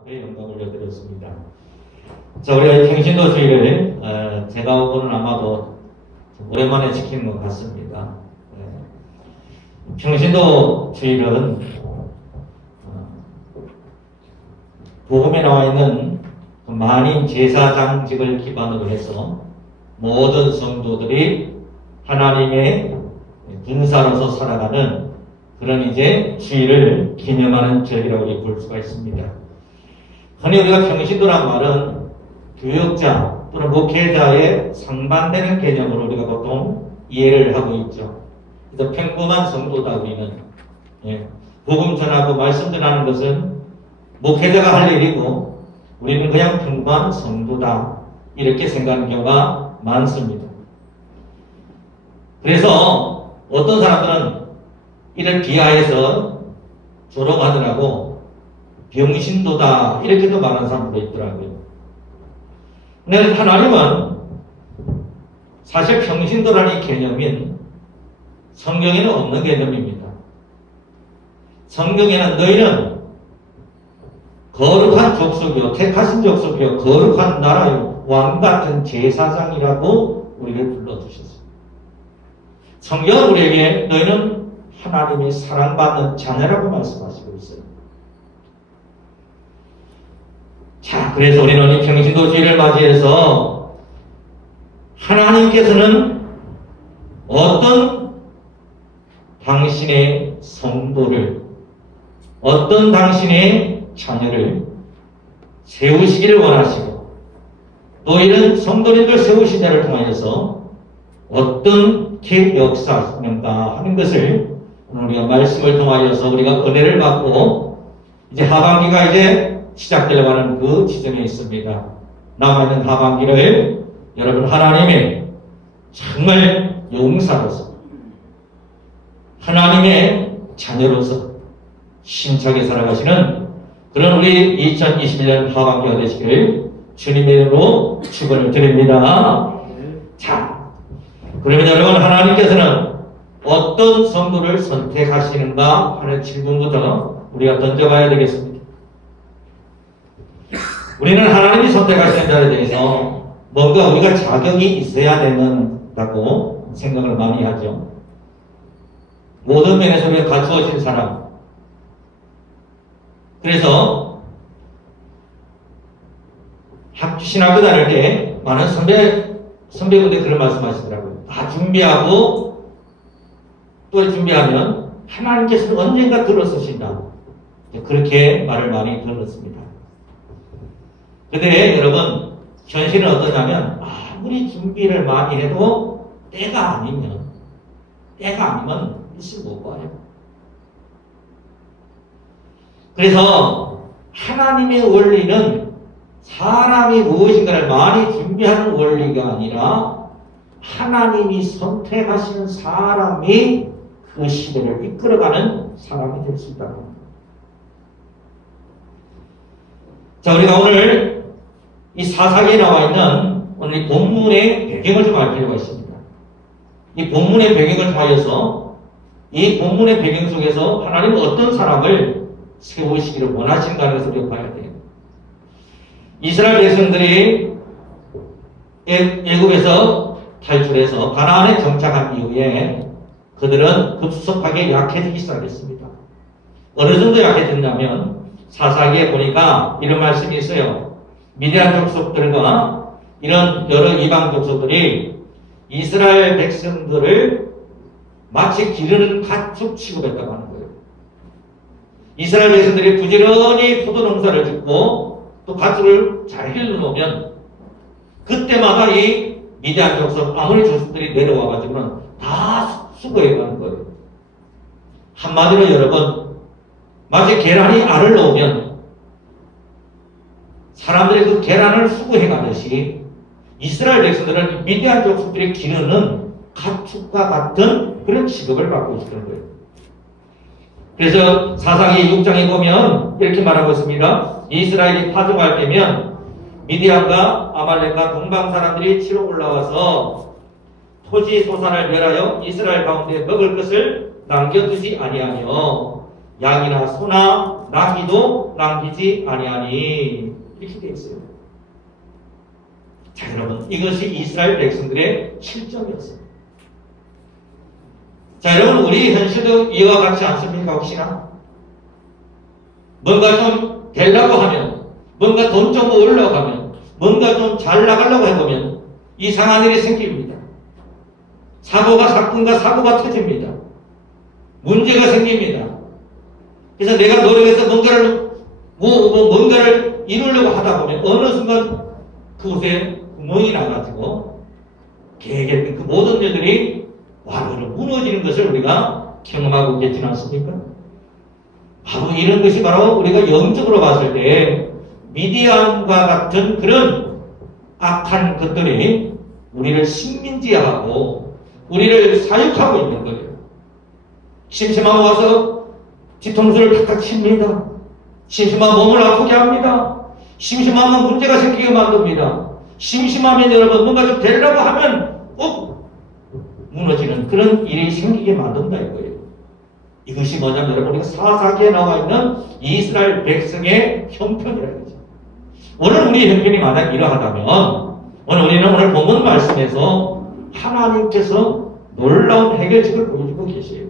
앞에 영광을 올려드렸습니다. 자, 우리가 평신도 주일을 제가 오고는 아마도 오랜만에 지키는 것 같습니다. 평신도 주일은 복음에 나와 있는 만인 제사장직을 기반으로 해서 모든 성도들이 하나님의 군사로서 살아가는 그런 이제 주일을 기념하는 절기라고 볼 수가 있습니다. 흔히 우리가 평신도란 말은 교역자 또는 목회자에 상반되는 개념으로 우리가 보통 이해를 하고 있죠. 그래서 평범한 성도다 우리는. 복음 전하고 말씀 전하는 것은 목회자가 할 일이고 우리는 그냥 평범한 성도다 이렇게 생각하는 경우가 많습니다. 그래서 어떤 사람들은 이를 비하해서 조롱하더라고 병신도다 이렇게도 말하는 사람도 있더라고요. 근데 하나님은 사실 평신도라는 개념인 성경에는 없는 개념입니다. 성경에는 너희는 거룩한 족속이요 택하신 족속이요 거룩한 나라요 왕같은 제사장이라고 우리를 불러주셨습니다. 성경은 우리에게 너희는 하나님의 사랑받는 자녀라고 말씀하시고 있어요. 자, 그래서 우리는 이 평신도 주일을 맞이해서 하나님께서는 어떤 당신의 성도를, 어떤 당신의 자녀를 세우시기를 원하시고 또 이런 성도님들 세우시냐를 통하여서 어떻게 역사하시는가 하는 것을 오늘 우리가 말씀을 통하여서 우리가 은혜를 받고 이제 하반기가 이제 시작되려고 하는 그 지점에 있습니다. 남아있는 하반기를 여러분 하나님의 정말 용사로서 하나님의 자녀로서 힘차게 살아가시는 그런 우리 2021년 하반기가 되시길 주님의 이름으로 축원을 드립니다. 자, 그러면 여러분 하나님께서는 어떤 성도를 선택하시는가 하는 질문부터 우리가 던져봐야 되겠습니다. 우리는 하나님이 선택하시는 자에 대해서 뭔가 우리가 자격이 있어야 된다고 생각을 많이 하죠. 모든 면에서 우리가 갖추어진 사람. 그래서 신학교 다닐 때 많은 선배분들이 그런 말씀 하시더라고요. 다 준비하고 또 준비하면 하나님께서는 언젠가 들어서신다. 그렇게 말을 많이 들었습니다. 그런데 여러분 현실은 어떠냐면 아무리 준비를 많이 해도 때가 아니면 일시 못 봐요. 그래서 하나님의 원리는 사람이 무엇인가를 많이 준비하는 원리가 아니라 하나님이 선택하시는 사람이 그 시대를 이끌어가는 사람이 될 수 있다고 합니다. 자, 우리가 오늘 이 사사기에 나와 있는 오늘 이 본문의 배경을 좀 알 필요가 있습니다. 이 본문의 배경을 통하여서 이 본문의 배경 속에서 하나님은 어떤 사람을 세우시기를 원하신다는 것을 우리가 봐야 돼요. 이스라엘 백성들이 애굽에서 탈출해서 가나안에 정착한 이후에 그들은 급속하게 약해지기 시작했습니다. 어느 정도 약해졌냐면 사사기에 보니까 이런 말씀이 있어요. 미디안 족속들과 이런 여러 이방 족속들이 이스라엘 백성들을 마치 기르는 가축 취급했다고 하는 거예요. 이스라엘 백성들이 부지런히 포도 농사를 짓고 또 가축을 잘 길러놓으면 그때마다 이 미디안 족속 아모리 족속들이 내려와가지고는 다 수거해가는 거예요. 한마디로 여러분 마치 계란이 알을 넣으면 사람들이 그 계란을 수거해가듯이 이스라엘 백성들은 미디안 족속들이 기르는 가축과 같은 그런 취급을 받고 있었던 거예요. 그래서 사사기 6장에 보면 이렇게 말하고 있습니다. 이스라엘이 파종할 때면 미디안과 아말렉과 동방 사람들이 치러 올라와서 토지 소산을 멸하여 이스라엘 가운데 먹을 것을 남겨두지 아니하며 양이나 소나 나귀도 남기지 아니하니 이렇게 되어 있어요. 자, 여러분, 이것이 이스라엘 백성들의 실정이었어요. 자, 여러분, 우리 현실도 이와 같지 않습니까? 혹시나 뭔가 좀 되려고 하면, 뭔가 돈 좀 올려고 하면, 뭔가 좀 잘 나가려고 해보면 이상한 일이 생깁니다. 사건과 사고가 터집니다. 문제가 생깁니다. 그래서 내가 노력해서 뭔가를 이루려고 하다 보면 어느 순간 그곳에 구멍이 나가지고 계획했던 그 모든 일들이 와르르 무너지는 것을 우리가 경험하고 있지는 않습니까? 바로 이런 것이 바로 우리가 영적으로 봤을 때 미디안과 같은 그런 악한 것들이 우리를 식민지하고 우리를 사육하고 있는 거예요. 심심하면 와서 뒤통수를 탁탁 칩니다. 심심하면 몸을 아프게 합니다. 심심하면 문제가 생기게 만듭니다. 심심하면 여러분 뭔가 좀 되려고 하면 꼭 무너지는 그런 일이 생기게 만든다 이거예요. 이것이 뭐냐면 여러분 우리가 사사기에 나와 있는 이스라엘 백성의 형편이라는 거죠. 오늘 우리 형편이 만약 이러하다면 오늘 본문 말씀에서 하나님께서 놀라운 해결책을 보여주고 계세요.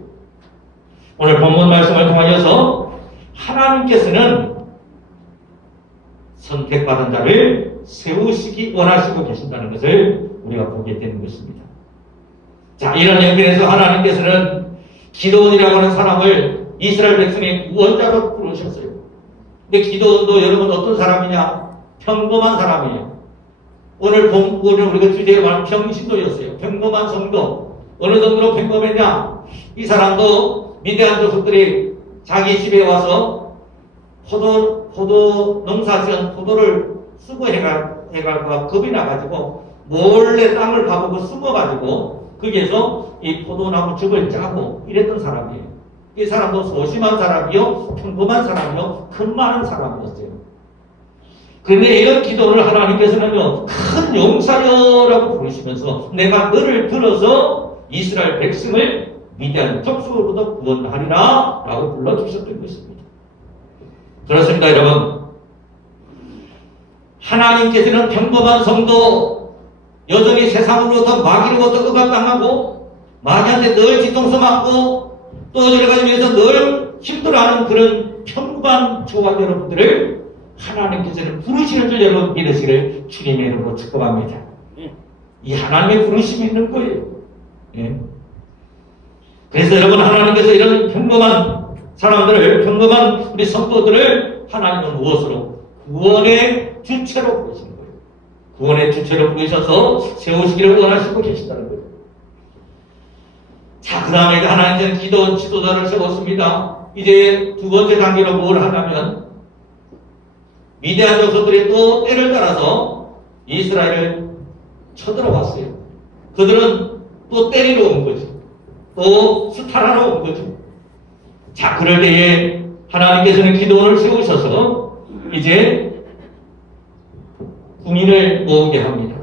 오늘 본문 말씀을 통하여서 하나님께서는 선택받은 자를 세우시기 원하시고 계신다는 것을 우리가 보게 되는 것입니다. 자, 이런 형편에서 하나님께서는 기드온이라고 하는 사람을 이스라엘 백성의 구원자로 부르셨어요. 근데 기드온도 여러분 어떤 사람이냐? 평범한 사람이에요. 오늘 우리가 주제로 말하는 평신도였어요. 평범한 성도. 어느 정도로 평범했냐? 이 사람도 미디안 족속들이 자기 집에 와서 포도 농사 지은 포도를 쓰고 해갈까 겁이 나가지고 몰래 땅을 가보고 숨어가지고 거기에서 이 포도나무 즙을 짜고 이랬던 사람이에요. 이 사람도 소심한 사람이요, 평범한 사람이요, 큰 많은 사람이었어요. 그런데 이런 기도를 하나님께서는요, 큰 용사여라고 부르시면서 내가 너를 들어서 이스라엘 백성을 미디안 족속으로부터 구원하리라 라고 불러주셨던 것입니다. 그렇습니다, 여러분. 하나님께서는 평범한 성도, 여전히 세상으로부터 마귀로부터 억압당하고 마귀한테 늘 뒤통수 맞고 또 여러 가지 위해서 늘 힘들어하는 그런 평범한 저와 여러분들을 하나님께서는 부르시는 줄 여러분 믿으시기를 주님의 이름으로 축복합니다. 이 하나님의 부르심이 있는 거예요. 예. 그래서 여러분 하나님께서 이런 평범한 사람들을, 평범한 우리 성도들을 하나님은 무엇으로? 구원의 주체로 부르시는 거예요. 구원의 주체로 부르셔서 세우시기를 원하시고 계신다는 거예요. 자, 그 다음에 하나님께서는 기도원 지도자를 세웠습니다. 이제 두 번째 단계로 뭘 하냐면 미디안 족속들이 또 때를 따라서 이스라엘을 쳐들어왔어요. 그들은 또 때리러 온 거죠. 또 수탈하러 온 거죠. 자, 그럴 때에 하나님께서는 기도원을 세우셔서 이제 군인을 모으게 합니다.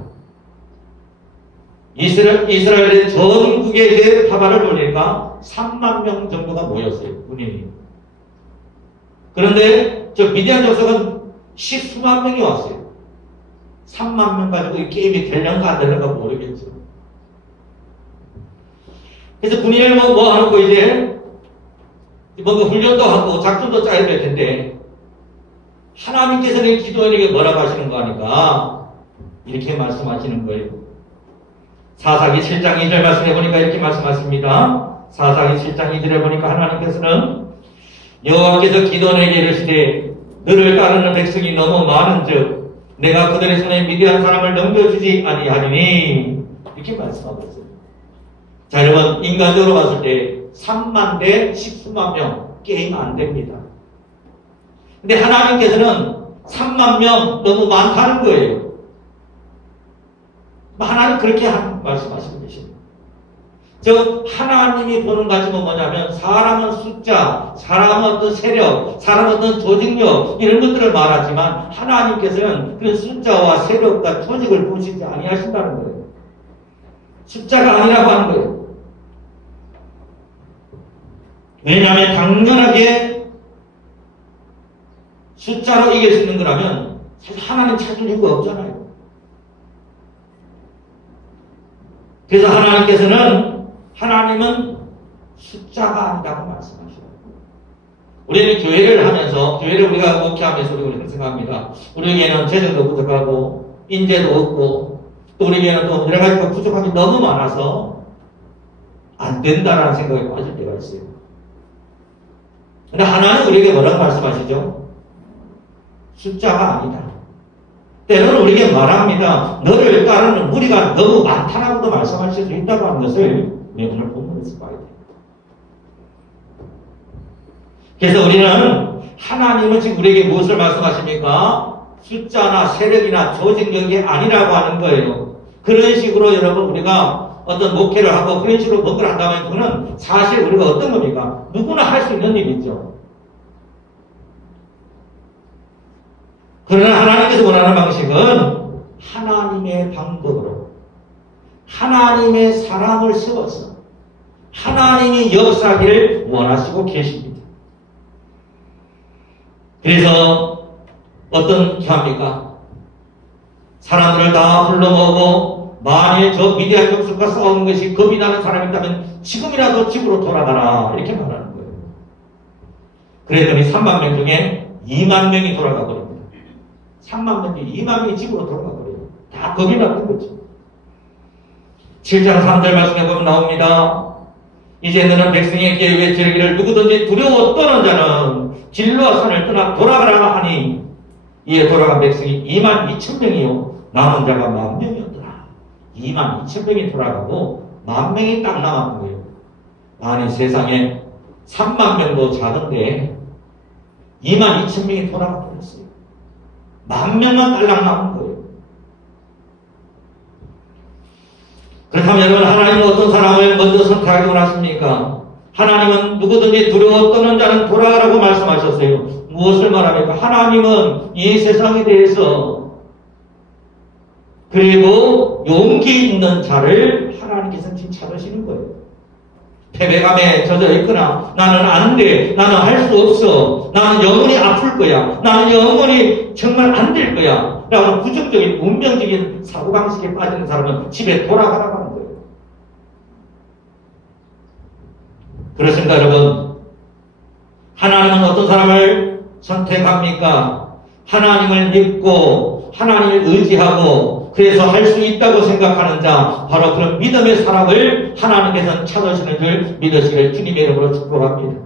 이스라엘의 전국에 이제 타발을 돌리니까 3만 명 정도가 모였어요. 군인이. 그런데 저 미디안 족속은 10수만 명이 왔어요. 3만 명 가지고 이 게임이 될런가 안 될런가 모르겠죠. 그래서 군인을 모아놓고 이제 뭔가 훈련도 하고 작전도 짜야 될 텐데 하나님께서는 기도원에게 뭐라고 하시는 거 하니까 이렇게 말씀하시는 거예요. 사사기 7장 2절 말씀해 보니까 이렇게 말씀하십니다. 사사기 7장 2절에 보니까 하나님께서는 여호와께서 기도원에게 이르시되 너를 따르는 백성이 너무 많은즉 내가 그들의 손에 미디안 사람을 넘겨주지 아니하리니 이렇게 말씀하고 있어요. 자, 여러분 인간적으로 봤을 때 3만 대 10수만 명 게임 안 됩니다. 근데 하나님께서는 3만 명 너무 많다는 거예요. 하나님 그렇게 말씀하시고 계십니다. 즉 하나님이 보는 가지고 뭐냐면 사람은 숫자, 사람은 어떤 세력, 사람은 어떤 조직력 이런 것들을 말하지만 하나님께서는 그런 숫자와 세력과 조직을 보시지 아니하신다는 거예요. 숫자가 아니라고 하는 거예요. 왜냐하면 당연하게 숫자로 이길 수 있는 거라면 사실 하나님 찾을 이유가 없잖아요. 그래서 하나님은 숫자가 아니라고 말씀하셔요. 우리는 교회를 하면서, 교회를 우리가 목회하면서 우리가 생각합니다. 우리에게는 재정도 부족하고, 인재도 없고, 또 우리에게는 또 여러 가지가 부족함이 너무 많아서 안 된다라는 생각에 빠질 때가 있어요. 근데 하나는 우리에게 뭐라고 말씀하시죠? 숫자가 아니다. 때로는 우리에게 말합니다. 너를 따르는 무리가 너무 많다라고도 말씀하실 수 있다고 하는 것을 오늘 본문에서 봐야 돼요. 그래서 우리는 하나님은 지금 우리에게 무엇을 말씀하십니까? 숫자나 세력이나 조직력이 아니라고 하는 거예요. 그런 식으로 여러분 우리가 어떤 목회를 하고 그런 식으로 뭔가를 한다면 그거는 사실 우리가 어떤 겁니까? 누구나 할 수 있는 일이죠. 그러나 하나님께서 원하는 방식은 하나님의 방법으로 하나님의 사람을 세워서 하나님이 역사하기를 원하시고 계십니다. 그래서 어떤 합니까? 사람들을 다 불러모으고 만일 저 위대한 족속과 싸우는 것이 겁이 나는 사람이 있다면 지금이라도 집으로 돌아가라 이렇게 말하는 거예요. 그랬더니 3만 명 중에 2만 명이 돌아가 버립니다. 3만 명 중에 2만 명이 집으로 돌아가 버려요. 다 겁이 났던 거죠. 7장 3절 말씀에 보면 나옵니다. 이제 너는 백성에게 외치기를 누구든지 두려워 떠는 자는 길로와 산을 떠나 돌아가라 하니 이에 돌아간 백성이 2만 2천 명이요 남은 자가 1만 명이었더라. 2만 2천 명이 돌아가고 1만 명이 딱 남은 거예요. 아니 세상에 3만 명도 작은데 2만 2천 명이 돌아가 버렸어요. 1만 명만 딸랑 남은 거예요. 그렇다면 여러분 하나님은 어떤 사람을 먼저 선택하기 원하십니까? 하나님은 누구든지 두려워 떠는 자는 돌아가라고 말씀하셨어요. 무엇을 말합니까? 하나님은 이 세상에 대해서 그리고 용기 있는 자를 하나님께서 지금 찾으시는 거예요. 패배감에 젖어 있거나 나는 안 돼, 나는 할 수 없어, 나는 영원히 아플 거야, 나는 영원히 정말 안 될 거야 라고 부정적인 운명적인 사고방식에 빠지는 사람은 집에 돌아가라고 하는 거예요. 그렇습니다 여러분. 하나님은 어떤 사람을 선택합니까? 하나님을 믿고 하나님을 의지하고 그래서 할 수 있다고 생각하는 자, 바로 그런 믿음의 사람을 하나님께서는 찾으시는 줄 믿으시길 주님의 이름으로 축복합니다.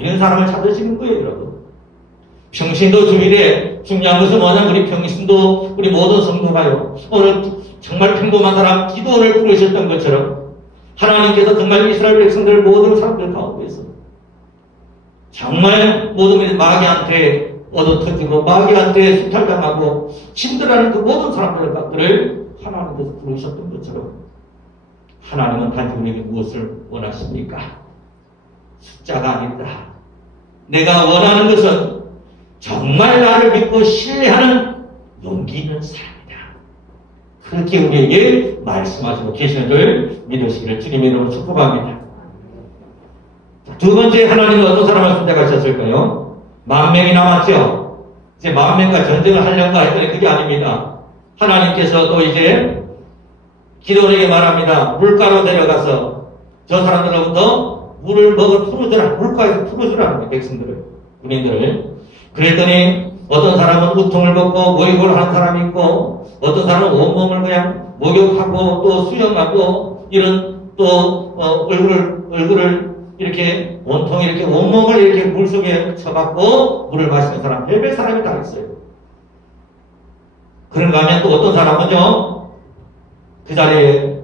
이런 사람을 찾으시는 거예요 여러분. 평신도 주일에 중요한 것은 뭐냐, 우리 평신도 우리 모든 성도가요 오늘 정말 평범한 사람 기도를 부르셨던 것처럼 하나님께서 정말 이스라엘 백성들 모든 사람들 가운데서 정말 모든 마귀한테 얻어터지고 마귀한테 수탈당하고 힘들어하는 그 모든 사람들을 하나님께서 부르셨던 것처럼 하나님은 단지 우리에게 무엇을 원하십니까? 숫자가 아니다. 내가 원하는 것은 정말 나를 믿고 신뢰하는 용기 있는 사람이다. 그렇게 우리에게 말씀하시고 계시는 줄 믿으시기를 주님의 이름으로 축복합니다. 두 번째 하나님은 어떤 사람을 선택하셨을까요? 1만 명이 남았죠. 이제 1만 명과 전쟁을 하려고 했더니 그게 아닙니다. 하나님께서 또 이제 기도원에게 말합니다. 물가로 데려가서 저 사람들로부터 물을 풀어주라. 물가에서 풀어주라는 거예요. 백성들을, 군인들을. 그랬더니 어떤 사람은 우통을 벗고 모욕을 하는 사람이 있고 어떤 사람은 온몸을 그냥 목욕하고 또 수영하고 이런 또 얼굴을 이렇게 온통 이렇게 온몸을 이렇게 물속에 쳐박고 물을 마시는 사람, 별별 사람이 다 있어요. 그런가 하면 또 어떤 사람은요 그 자리에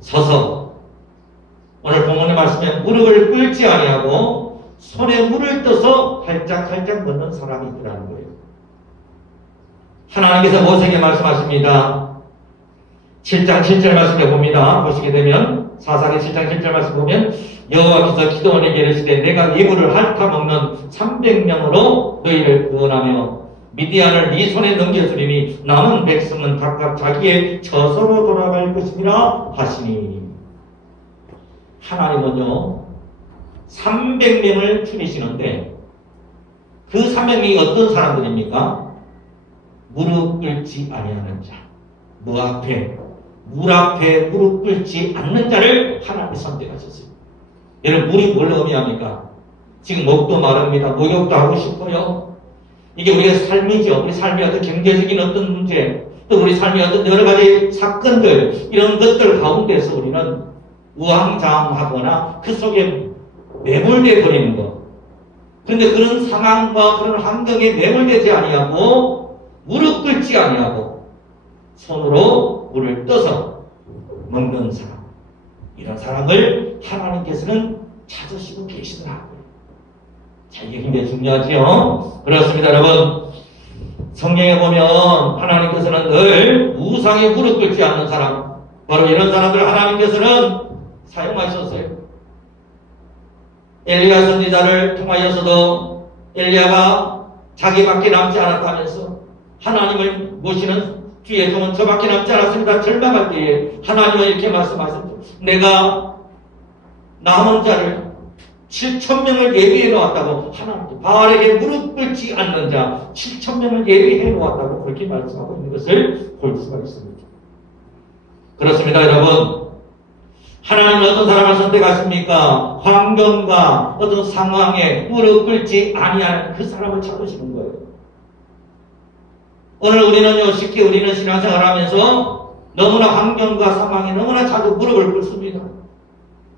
서서 오늘 본문의 말씀에 무릎을 꿇지 아니하고 손에 물을 떠서 활짝활짝 넣는 사람이 있더라는 거예요. 하나님께서 모세에게 말씀하십니다. 7장 7절 말씀에 봅니다. 보시게 되면 사사기 7장 7절 말씀 보면 여호와께서 기도원에게 이르시되 내가 예물을 핥아먹는 300명으로 너희를 구원하며 미디안을 네 손에 넘겨주리니 남은 백성은 각각 자기의 처소로 돌아갈 것이니라 하시니 하나님은요 300명을 추리시는데 그 300명이 어떤 사람들입니까? 무릎 꿇지 아니하는 자. 물 앞에 무릎 꿇지 않는 자를 하나님이 선택하셨어요. 여러분, 물이 뭘 의미합니까? 지금 목도 마릅니다. 목욕도 하고 싶어요. 이게 우리의 삶이죠. 우리 삶의 어떤 경제적인 어떤 문제, 또 우리 삶의 어떤 여러 가지 사건들, 이런 것들 가운데서 우리는 우왕좌왕하거나 그 속에 매몰되어 버리는 것. 그런데 그런 상황과 그런 환경에 매몰되지 아니하고 무릎 꿇지 아니하고 손으로 물을 떠서 먹는 사람, 이런 사람을 하나님께서는 찾으시고 계시더라고요. 자, 이게 굉장히 중요하지요. 그렇습니다, 여러분. 성경에 보면 하나님께서는 늘 우상에 무릎 꿇지 않는 사람, 바로 이런 사람들 하나님께서는 사용하셨어요. 엘리야 선지자를 통하여서도 엘리야가 자기밖에 남지 않았다면서 하나님을 모시는 주의 종은 저밖에 남지 않았습니다. 절망할 때에 하나님은 이렇게 말씀하셨죠. 내가 남은 자를 7,000명을 예비해 놓았다고, 하나님께 바알에게 무릎 꿇지 않는 자 7,000명을 예비해 놓았다고 그렇게 말씀하고 있는 것을 볼 수가 있습니다. 그렇습니다, 여러분. 하나님은 어떤 사람을 선택하십니까? 환경과 어떤 상황에 무릎 꿇지 아니하는 그 사람을 찾으시는 거예요. 오늘 우리는요, 쉽게 우리는 신앙생활을 하면서 너무나 환경과 상황에 너무나 자주 무릎을 꿇습니다.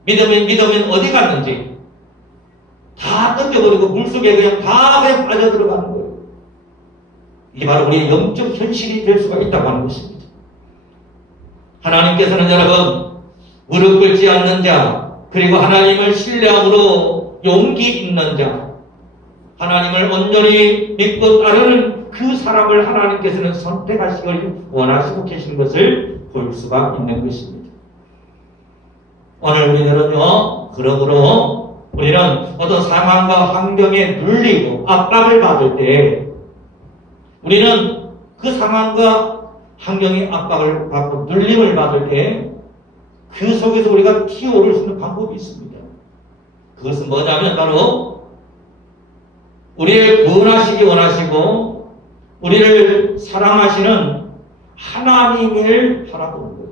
믿으면 어디 갔는지 다 던져버리고 물속에 그냥 빠져들어가는 거예요. 이게 바로 우리의 영적 현실이 될 수가 있다고 하는 것입니다. 하나님께서는 여러분, 무릎 꿇지 않는 자, 그리고 하나님을 신뢰함으로 용기 있는 자, 하나님을 온전히 믿고 따르는 그 사람을 하나님께서는 선택하시길 원하시고 계시는 것을 볼 수가 있는 것입니다. 오늘 우리들은요, 그러므로 우리는 어떤 상황과 환경에 눌리고 압박을 받을 때, 우리는 그 상황과 환경의 압박을 받고 눌림을 받을 때 그 속에서 우리가 튀어오를 수 있는 방법이 있습니다. 그것은 뭐냐면 바로 우리를 구원하시기 원하시고 우리를 사랑하시는 하나님을 바라보는 거예요.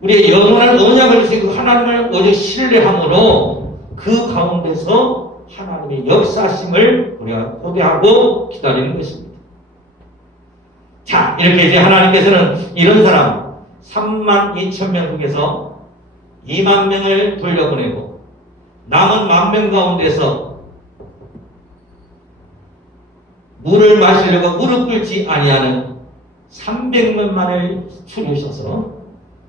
우리의 영원한 언약을 주신 그 하나님을 오직 신뢰함으로 그 가운데서 하나님의 역사심을 우리가 고대하고 기다리는 것입니다. 자, 이렇게 이제 하나님께서는 이런 사람 32,000명 중에서 2만 명을 돌려보내고 남은 10,000명 가운데서 물을 마시려고 무릎 꿇지 아니하는 300명만을 추리셔서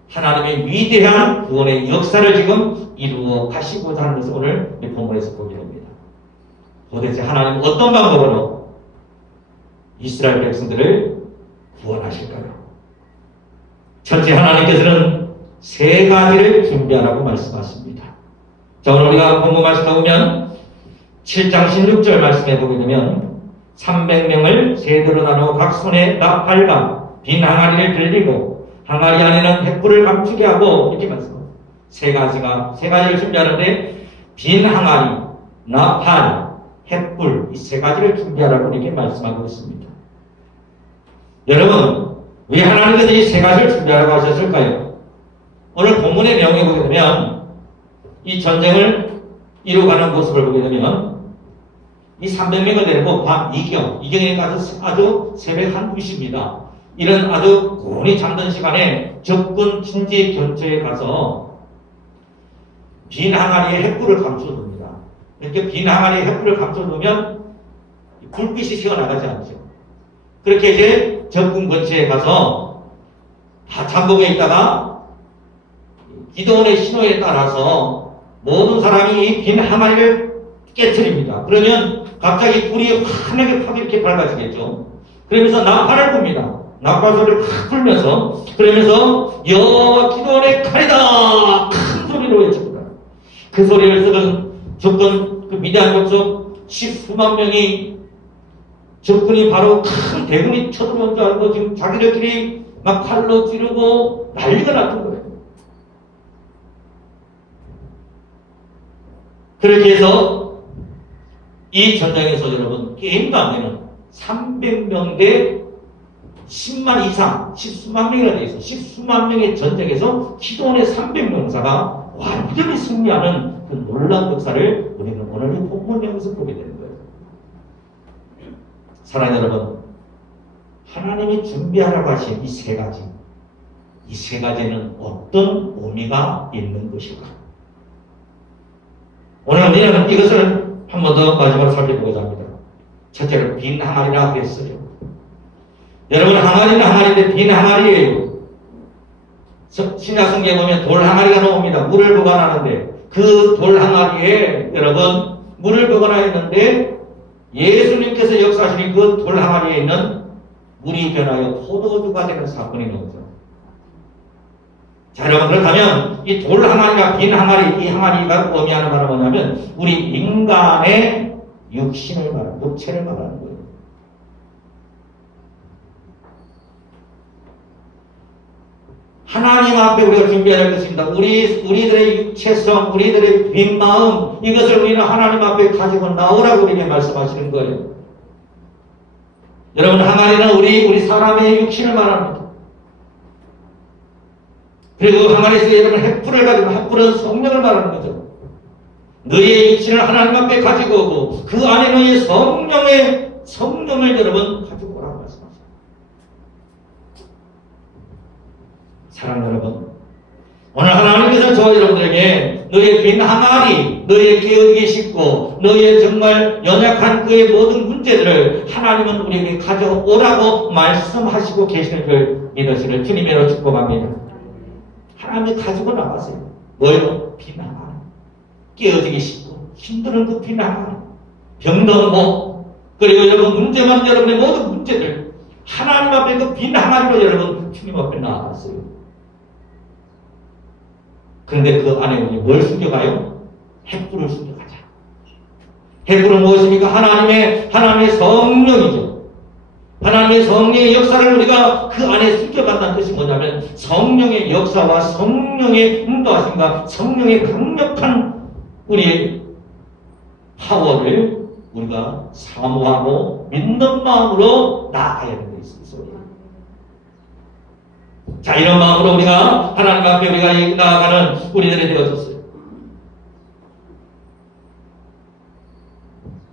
하나님의 위대한 구원의 역사를 지금 이루어 가시고자 하는 것을 오늘 이 본문에서 보게 됩니다. 도대체 하나님은 어떤 방법으로 이스라엘 백성들을 구원하실까요? 첫째, 하나님께서는 3가지를 준비하라고 말씀하십니다. 자, 오늘 우리가 본문 말씀을 보면 7장 16절 말씀해 보게 되면 300명을 세대로 나누어 각 손에 나팔과 빈 항아리를 들리고 항아리 안에는 횃불을 감추게 하고 이렇게 말씀합니다. 3가지를 준비하는데 빈 항아리, 나팔, 횃불 이 3가지를 준비하라고 이렇게 말씀하고 있습니다. 여러분, 왜 하나님께서 이 3가지를 준비하라고 하셨을까요? 오늘 본문의 내용에 보게 되면 이 전쟁을 이루어가는 모습을 보게 되면 이 300명을 데리고 밤 이경에 가서 아주 새벽 1, 2시입니다. 이런 아주 곤히 잠든 시간에 적군 진지 근처에 가서 빈 항아리에 횃불을 감춰둡니다. 이렇게 빈 항아리에 횃불을 감춰두면 불빛이 새어나가지 않죠. 그렇게 이제 적군 근처에 가서 다 잠복해 있다가 기도원의 신호에 따라서 모든 사람이 이 빈 항아리를 깨트립니다. 그러면 갑자기 불이 환하게 확 이렇게 밝아지겠죠. 그러면서 나팔을 붑니다. 나팔 소리를 확 불면서 그러면서 여호와 기도원의 칼이다 큰 소리로 외칩니다. 그 소리를 들은 적군 그 미디안 족속 10수만 명이 적군이 바로 큰 대군이 쳐들어온 줄 알고 지금 자기들끼리 막 칼로 찌르고 난리가 났던 거예요. 그렇게 해서 이 전쟁에서 여러분 게임도 안 되는 300명 대 10만 이상, 10수만 명이나 되어 있어. 10수만 명의 전쟁에서 기도원의 300명사가 완전히 승리하는 그 놀라운 역사를 우리는 오늘 이 본문에서 보게 되는 거예요. 사랑하는 여러분, 하나님이 준비하라고 하신 이 세 가지, 이 세 가지는 어떤 의미가 있는 것일까? 오늘 우리는 이것을 한 번 더 마지막으로 살펴보고자 합니다. 첫째로 빈 항아리라고 했어요. 여러분, 항아리는 항아리인데 빈 항아리예요. 신약 성경에 보면 돌 항아리가 나옵니다. 물을 보관하는데 그 돌 항아리에 여러분 물을 보관하였는데 예수님께서 역사하시는 그 돌 항아리에 있는 물이 변하여 포도주가 되는 사건이 나오죠. 자, 여러분, 그렇다면 이 돌 항아리가 빈 항아리, 이 항아리가 의미하는 바는 뭐냐면 우리 인간의 육신을 말하는, 육체를 말하는 거예요. 하나님 앞에 우리가 준비해야 할 것입니다. 우리들의 육체성, 우리들의 빈 마음, 이것을 우리는 하나님 앞에 가지고 나오라고 우리에게 말씀하시는 거예요. 여러분, 항아리는 우리 사람의 육신을 말합니다. 그리고 항아리에서 여러분 횃불을 가지고, 횃불은 성령을 말하는 거죠. 너희의 육신을 하나님 앞에 가지고 오고 그 안에 너희의 성령을 여러분 가지고 오라고 말씀하십니다. 사랑하는 여러분, 오늘 하나님께서 저와 여러분들에게 너희의 빈 항아리, 너희의 깨어지기 쉽고 너희의 정말 연약한 그의 모든 문제들을 하나님은 우리에게 가져오라고 말씀하시고 계시는 줄 믿으시를 주님으로 축복합니다. 하나님이 가지고 나가세요. 뭐예요? 빈 항아리. 깨어지기 쉽고 힘드는 그 빈 항아리. 병든 목, 그리고 여러분 문제만 여러분의 모든 문제들 하나님 앞에 그 빈 항아리로 여러분 주님 앞에 나아갔어요. 그런데 그 안에 우리 뭘 숨겨가요? 횃불을 숨겨가자. 횃불은 무엇입니까? 하나님의 성령이죠. 하나님의 성령의 역사를 우리가 그 안에 숨겨간다는 뜻이 뭐냐면 성령의 역사와 성령의 인도하심과 성령의 강력한 우리의 파워를 우리가 사모하고 믿는 마음으로 나아가야 되는 게 있습니다. 자, 이런 마음으로 우리가 하나님 앞에 우리가 나아가는 우리들이 되어졌어요.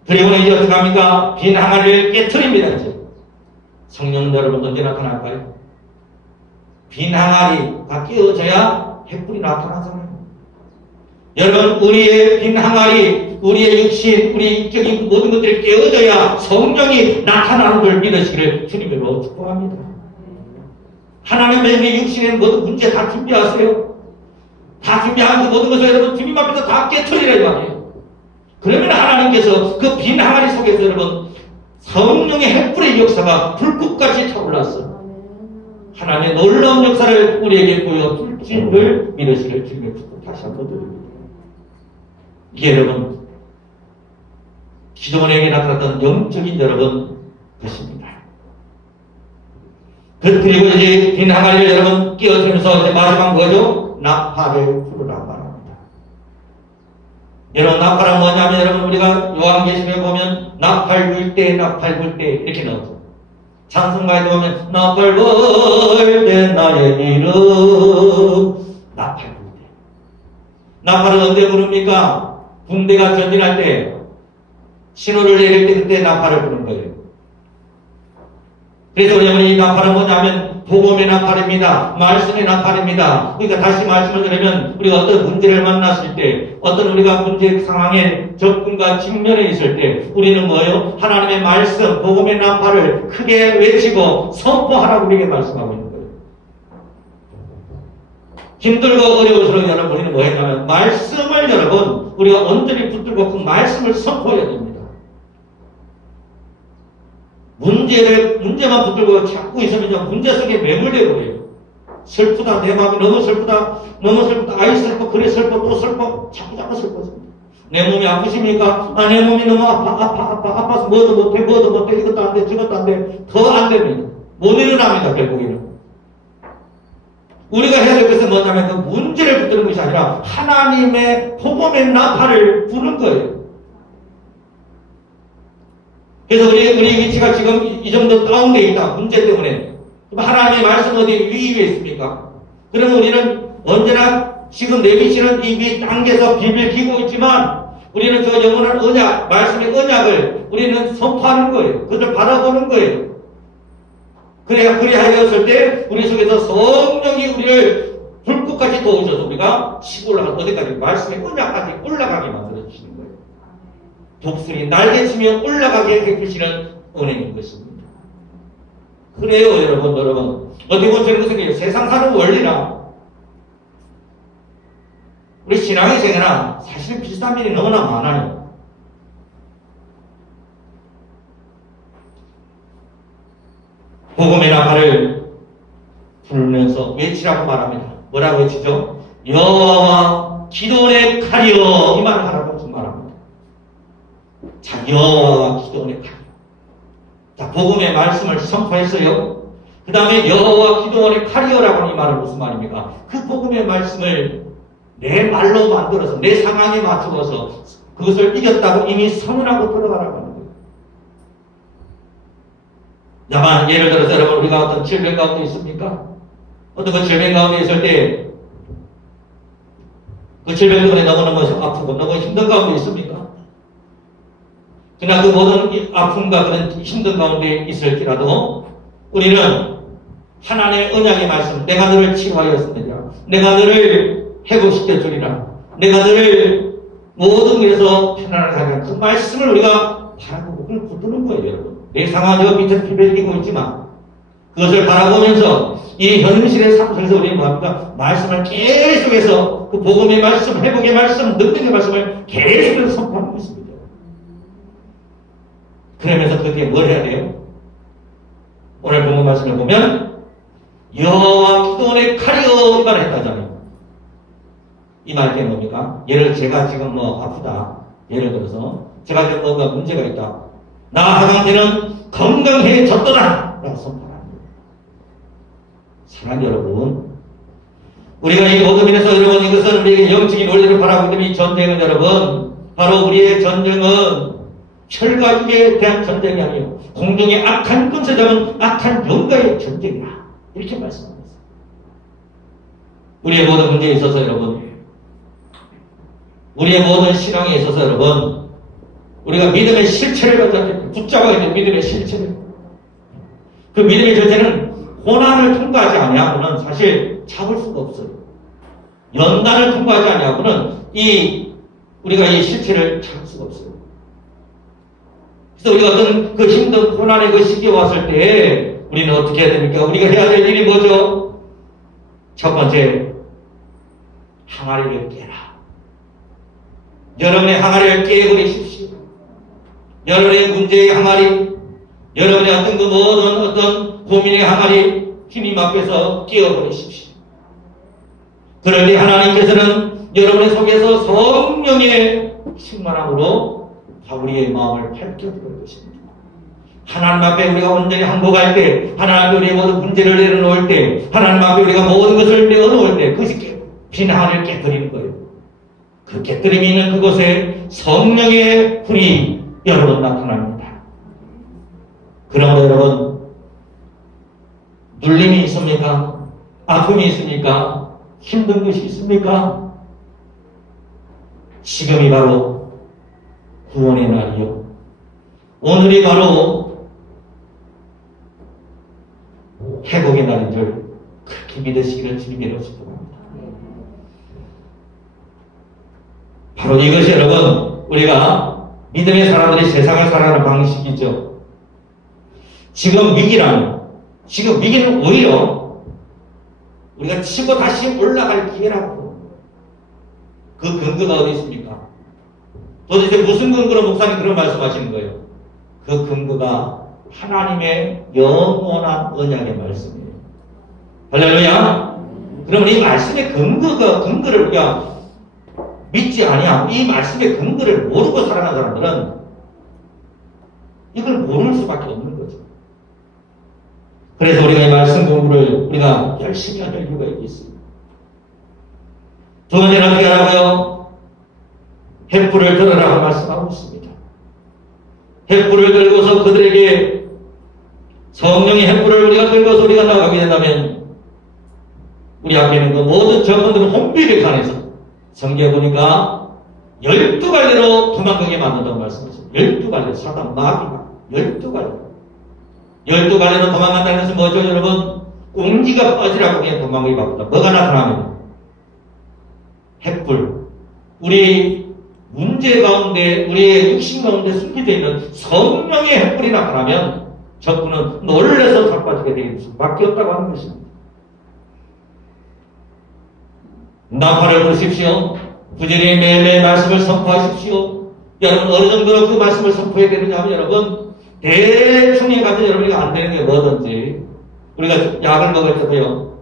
그리고는 이제 어떻게 합니까? 빈 항아리를 깨트립니다. 이제. 성령 여러분 언제 나타날까요? 빈 항아리가 깨어져야 횃불이 나타나잖아요. 여러분, 우리의 빈 항아리, 우리의 육신, 우리 인격인 모든 것들이 깨어져야 성령이 나타나는 걸 믿으시기를 주님으로 축복합니다. 하나님의 육신의 모든 문제 다 준비하세요. 다 준비한 그 모든 것을 여러분 주님 앞에서 다 깨트리라 이 말이에요. 그러면 하나님께서 그 빈 항아리 속에서 여러분 성령의 횃불의 역사가 불꽃같이 타올랐어. 하나님의 놀라운 역사를 우리에게 보여줄 줄을 믿으시길 주님의 축복 다시 한번 드립니다. 이게 여러분 기도원에게 나타났던 영적인 여러분 것입니다. 그리고 이제 빈 항아리를 여러분 끼워주면서 이제 마지막 뭐죠? 나팔을 부르라고 말합니다. 여러분, 나팔은 뭐냐면 여러분 우리가 요한계시록에 보면 나팔 불 때 이렇게 나오죠. 찬송가에 보면 나팔 불 때 나의 이름, 나팔 불 때. 나팔은 언제 부릅니까? 군대가 전진할 때 신호를 내릴 때 그때 나팔을 부르는 거예요. 그래서 우리는 이 나팔은 뭐냐면 복음의 나팔입니다. 말씀의 나팔입니다. 그러니까 다시 말씀을 드리면 우리가 어떤 문제를 만났을 때 어떤 우리가 문제 상황에 접근과 직면에 있을 때 우리는 뭐예요? 하나님의 말씀, 복음의 나팔을 크게 외치고 선포하라고 우리에게 말씀하고 있는 거예요. 힘들고 어려울수록 여러분 우리는 뭐 했냐면 말씀을 여러분 우리가 온전히 붙들고 그 말씀을 선포해야 됩니다. 문제만 붙들고 찾고 있으면 문제 속에 매몰되고 그래요. 슬프다, 내 마음이 너무 슬프다, 아이 슬퍼, 그래 슬퍼, 또 슬퍼, 자꾸 슬퍼집니다. 내 몸이 아프십니까? 내 몸이 너무 아파서 뭐도 못해, 이것도 안 돼, 저것도 안 돼, 더 안 됩니다. 못 일어납니다, 결국에는. 우리가 해야 될 것은 뭐냐면 그 문제를 붙드는 것이 아니라 하나님의 복음의 나팔을 부는 거예요. 그래서 우리 위치가 지금 이 정도 다운되어 있다. 문제 때문에. 하나님의 말씀은 어디 위기에 있습니까? 그러면 우리는 언제나 지금 내 위치는 이미 당겨서 비빌 기고 있지만 우리는 저 영원한 언약, 말씀의 언약을 우리는 선포하는 거예요. 그것을 바라보는 거예요. 그리하였을 때 우리 속에서 성령이 우리를 불꽃같이 도우셔서 우리가 치고 올라가 어디까지 말씀의 언약까지 올라가게 만들어주시는 거예요. 독수리 날개치며 올라가게 해주시는 은혜인 것입니다. 그래요, 여러분. 어떻게 보면 저는 생각해요. 세상 사는 원리나 우리 신앙의 세계나 사실 비슷한 면이 너무나 많아요. 복음의 나팔을 부르면서 외치라고 말합니다. 뭐라고 외치죠? 여호와와 기도원의 칼이여, 이 말을 하라고 말합니다. 자, 여호와와 기도원의 칼. 자, 복음의 말씀을 선포했어요. 그 다음에 여호와 기도원의 칼이여라고 이 말은 무슨 말입니까? 그 복음의 말씀을 내 말로 만들어서 내 상황에 맞추어서 그것을 이겼다고 이미 선언하고 들어가라고 하는 거예요. 다만 예를 들어서 여러분 우리가 어떤 질병 가운데 있습니까? 어떤 그 질병 가운데 있을 때 그 질병 때문에 너무너무 아프고 너무 힘든 가운데 있습니까? 그러나 그 모든 아픔과 그런 힘든 가운데 있을지라도 우리는 하나님의 언약의 말씀, 내가 너를 치유하였느니라, 내가 너를 회복시켜 주리라, 내가 너를 모든 일에서 편안하게 하리라, 그 말씀을 우리가 바라보고 그걸 붙드는 거예요, 여러분. 내 상황이 밑에 비벼지고 있지만 그것을 바라보면서 이 현실의 삶 속에서 우리는 뭐합니까? 말씀을 계속해서 그 복음의 말씀, 회복의 말씀, 능력의 말씀을 계속해서 선포하고 있습니다. 그러면서 그게 뭘 해야 돼요? 오늘 본문 말씀을 보면 여호와 기도원의 칼이여 이 말을 했다잖아요. 이 말이 뭡니까? 예를 제가 지금 아프다. 예를 들어서 제가 지금 뭔가 문제가 있다. 나 하강대는 건강해졌더라 라고 선포합니다. 사랑하는 여러분, 우리가 이 복음에서 여러분 이것은 우리에게 영적인 원리를 바라보기 때문에 이 전쟁은 여러분 바로 우리의 전쟁은 혈과육에 대한 전쟁이 아니에요. 공중의 악한 군세 잡은 악한 영과의 전쟁이다. 이렇게 말씀합니다. 우리의 모든 문제에 있어서 여러분, 우리의 모든 신앙에 있어서 여러분, 우리가 믿음의 실체를 가져야 붙잡아야 돼요. 믿음의 실체를. 그 믿음의 실체는 고난을 통과하지 아니하고는 사실 잡을 수가 없어요. 연단을 통과하지 아니하고는 우리가 이 실체를 잡을 수가 없어요. 그래서 우리가 어떤 그 힘든 고난의 그 시기에 왔을 때 우리는 어떻게 해야 됩니까? 우리가 해야 될 일이 뭐죠? 첫 번째, 항아리를 깨라. 여러분의 항아리를 깨버리십시오. 여러분의 문제의 항아리, 여러분의 어떤 그 모든 어떤 고민의 항아리 주님 앞에서 깨어버리십시오. 그럴 때 하나님께서는 여러분의 속에서 성령의 충만함으로 우리의 마음을 밝혀드릴 것입니다. 하나님 앞에 우리가 온전히 항복할 때, 하나님 앞에 우리의 모든 문제를 내려놓을 때, 하나님 앞에 우리가 모든 것을 내어놓을 때 그것이 비난을 깨뜨리는 거예요. 그 깨뜨림이 있는 그곳에 성령의 불이 여러분 나타납니다. 그러므로 여러분, 눌림이 있습니까? 아픔이 있습니까? 힘든 것이 있습니까? 지금이 바로 구원의 날이요. 오늘이 바로 회복의 날인 줄 그렇게 믿으시기를 주님께 축복합니다. 바로 이것이 여러분, 우리가 믿음의 사람들이 세상을 살아가는 방식이죠. 지금 위기는 오히려 우리가 치고 다시 올라갈 기회라고. 그 근거가 어디 있습니까? 도대체 무슨 근거로 목사님 그런 말씀하시는 거예요? 그 근거가 하나님의 영원한 언약의 말씀이에요. 할렐루야. 그러면 이 말씀의 근거를 우리가 믿지 아니하고 이 말씀의 근거를 모르고 살아가는 사람들은 이걸 모를 수밖에 없는 거죠. 그래서 우리가 이 말씀 공부를 우리가 열심히 할 이유가 있습니다. 두 번째는 어떻게 하라고요? 횃불을 들어라고 말씀하고 있습니다. 횃불을 들고서 그들에게 성령의 횃불을 우리가 들고서 우리가 나가게 된다면 우리 앞에 있는 그 모든 적군들은 혼비를 관해서 성경에 보니까 12갈래로 도망가게 만든다고 말씀하셨어요. 12갈래. 사단 마귀가 12갈래. 12갈래로 도망간다는 것은 뭐죠, 여러분? 꽁지가 빠지라고 그냥 도망가기 바쁘다. 뭐가 나타나면? 횃불. 우리 문제 가운데, 우리의 육신 가운데 숨겨져 있는 성령의 횃불이 나타나면 적군은 놀라서 자빠지게 되는 수밖에 없다고 하는 것입니다. 나팔을 부르십시오. 부지런히 매일매일 말씀을 선포하십시오. 여러분 어느 정도로 그 말씀을 선포해야 되느냐 하면 여러분 대충 해가지고 여러분이 안 되는 게 뭐든지 우리가 약을 먹을 때도요.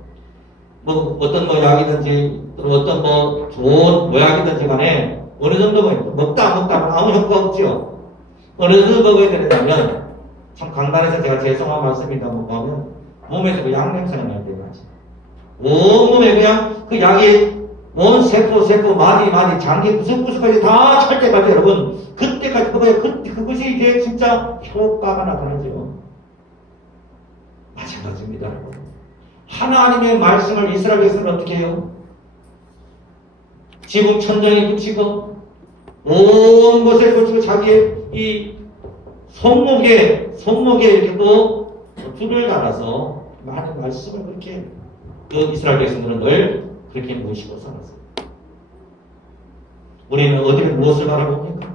뭐 어떤 뭐 약이든지 또는 어떤 뭐 좋은 모약이든지 간에 어느 정도 먹다 아무 효과 없죠. 어느 정도 먹어야 되느냐면 참 강단에서 제가 죄송한 말씀입니다. 보면 몸에서 약 냄새가 나야 돼요. 온몸에 그냥 그 약이 온 세포 많이 장기 구석구석까지 다 찰 때까지 여러분 그때까지 그것이 이제 진짜 효과가 나타나죠. 마찬가지입니다. 하나님의 말씀을 이스라엘 백성은 어떻게 해요? 지붕 천장에 붙이고 온 곳에 붙이고 자기의 이 손목에 이렇게 또 줄을 달아서 많은 말씀을 그렇게 그 이스라엘 백성들은 늘 그렇게 모시고 살았어요. 우리는 어디를 무엇을 바라봅니까?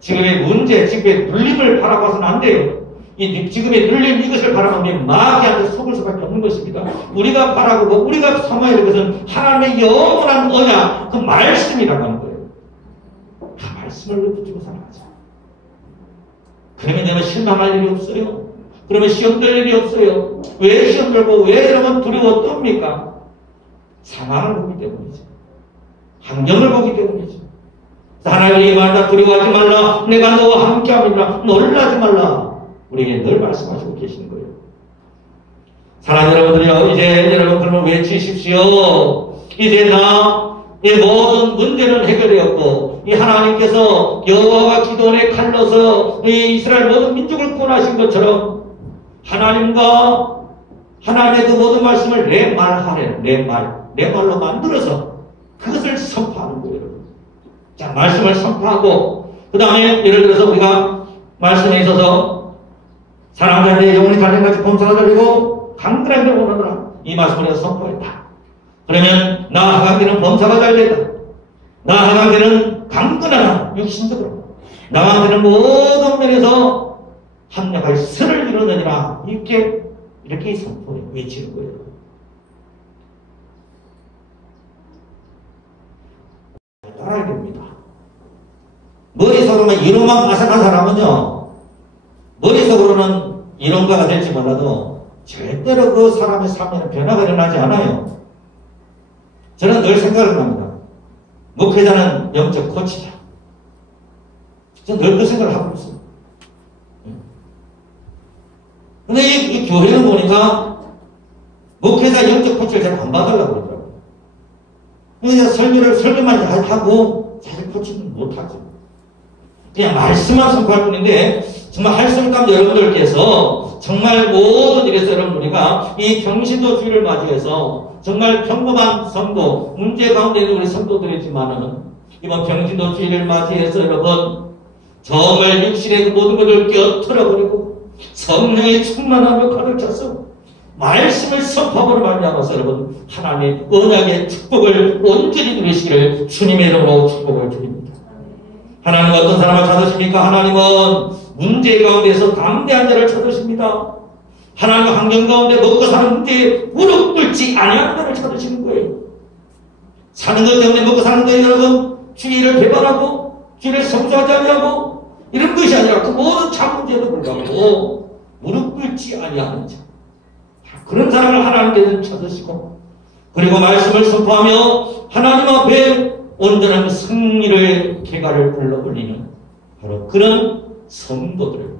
지금의 문제, 지금의 눌림을 바라봐서는 안 돼요. 이 지금의 눌림 이것을 바라보면 마귀한테 속을 수밖에 없는 것입니다. 우리가 바라보고 우리가 삼아야 될 것은 하나님의 영원한 언약, 그 말씀이라고 하는 거예요. 그 말씀을 붙들고 살아가자. 그러면 내가 실망할 일이 없어요. 그러면 시험될 일이 없어요. 왜 시험 들고 왜 여러분 두려워 떱니까? 상황을 보기 때문이죠. 환경을 보기 때문이죠. 하나님이 말다 두려워하지 말라. 내가 너와 함께함이라. 놀라지 말라. 우리에게 늘 말씀하시고 계시는 거예요. 사랑하는 여러분들이요. 이제 여러분 그러면 외치십시오. 이제 이 모든 문제는 해결되었고 이 하나님께서 여호와가 기도원의 칼로서 이 이스라엘 모든 민족을 구원하신 것처럼 하나님과 하나님의 그 모든 말씀을 내 말로 만들어서 그것을 선포하는 거예요. 자, 말씀을 선포하고 그 다음에 예를 들어서 우리가 말씀에 있어서 사랑하는 내 영혼이 달린같이 범사가 달리고 강건하게 오르노라. 이 말씀을 우리가 선포했다. 그러면 나 하강대는 범사가 달린다. 나 하강대는 강건하다. 육신적으로. 나한테는 모든 면에서 합력할 선을 이루느니라. 이렇게 선포해 외치는 거예요. 따라야 됩니다. 머릿속으로만 이론만 아삭한 사람은요, 머릿속으로는 이론가가 될지 몰라도 절대로 그 사람의 삶에는 변화가 일어나지 않아요. 저는 늘 생각을 합니다. 목회자는 영적 코치다. 저는 늘 그 생각을 하고 있어요. 근데 이 교회는 보니까 목회자 영적 코치를 잘 안 받으려고 그러더라고요. 그래서 설교만 하고 사실 코치는 못하죠. 그냥 말씀만 선포할 뿐인데 정말 할성감 여러분들께서 정말 모든 일에서 여러분 우리가 이 경신도 주일을 맞이해서 정말 평범한 성도, 문제 가운데 있는 우리 성도들이지만은 이번 경신도 주일을 맞이해서 여러분 정말 육신의 그 모든 것을 깨어틀어버리고 성령의 충만함을 가득 차서 말씀을 선포함으로 말미암아서 여러분 하나님의 언약의 축복을 온전히 누리시기를 주님의 이름으로 축복을 드립니다. 하나님은 어떤 사람을 찾으십니까? 하나님은 문제 가운데서 담대한 자를 찾으십니다. 하나님은 환경 가운데 먹고 사는 문제에 무릎 꿇지 아니하는 자를 찾으시는 거예요. 사는 것 때문에 먹고 사는 거예요. 여러분 주의를 배반하고 주의를 성수하지 아니하고 이런 것이 아니라 그 모든 참 문제에도 불구하고 무릎 꿇지 아니하는 자. 그런 사람을 하나님께서 찾으시고 그리고 말씀을 선포하며 하나님 앞에 온전한 승리를 개가를 불러 올리는 바로 그런 성도들을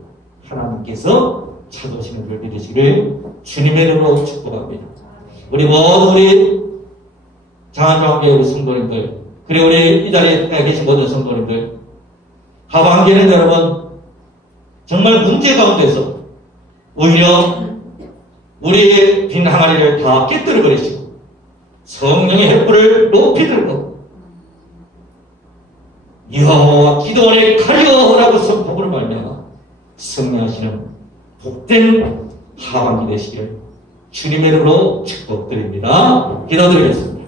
하나님께서 찾으시는 걸 믿으시기를 주님의 이름으로 축복합니다. 우리 모든 우리 장안정교회 우리 성도님들 그리고 우리 이 자리에 계신 모든 성도님들 하반기는 여러분 정말 문제 가운데서 오히려 우리의 빈 항아리를 다 깨뜨려 버리시고 성령의 횃불을 높이 들고 여호와 기도원에 가려라고 선포를 말미암아 승리하시는 복된 하반기 되시길 주님의 이름으로 축복드립니다. 기도드리겠습니다.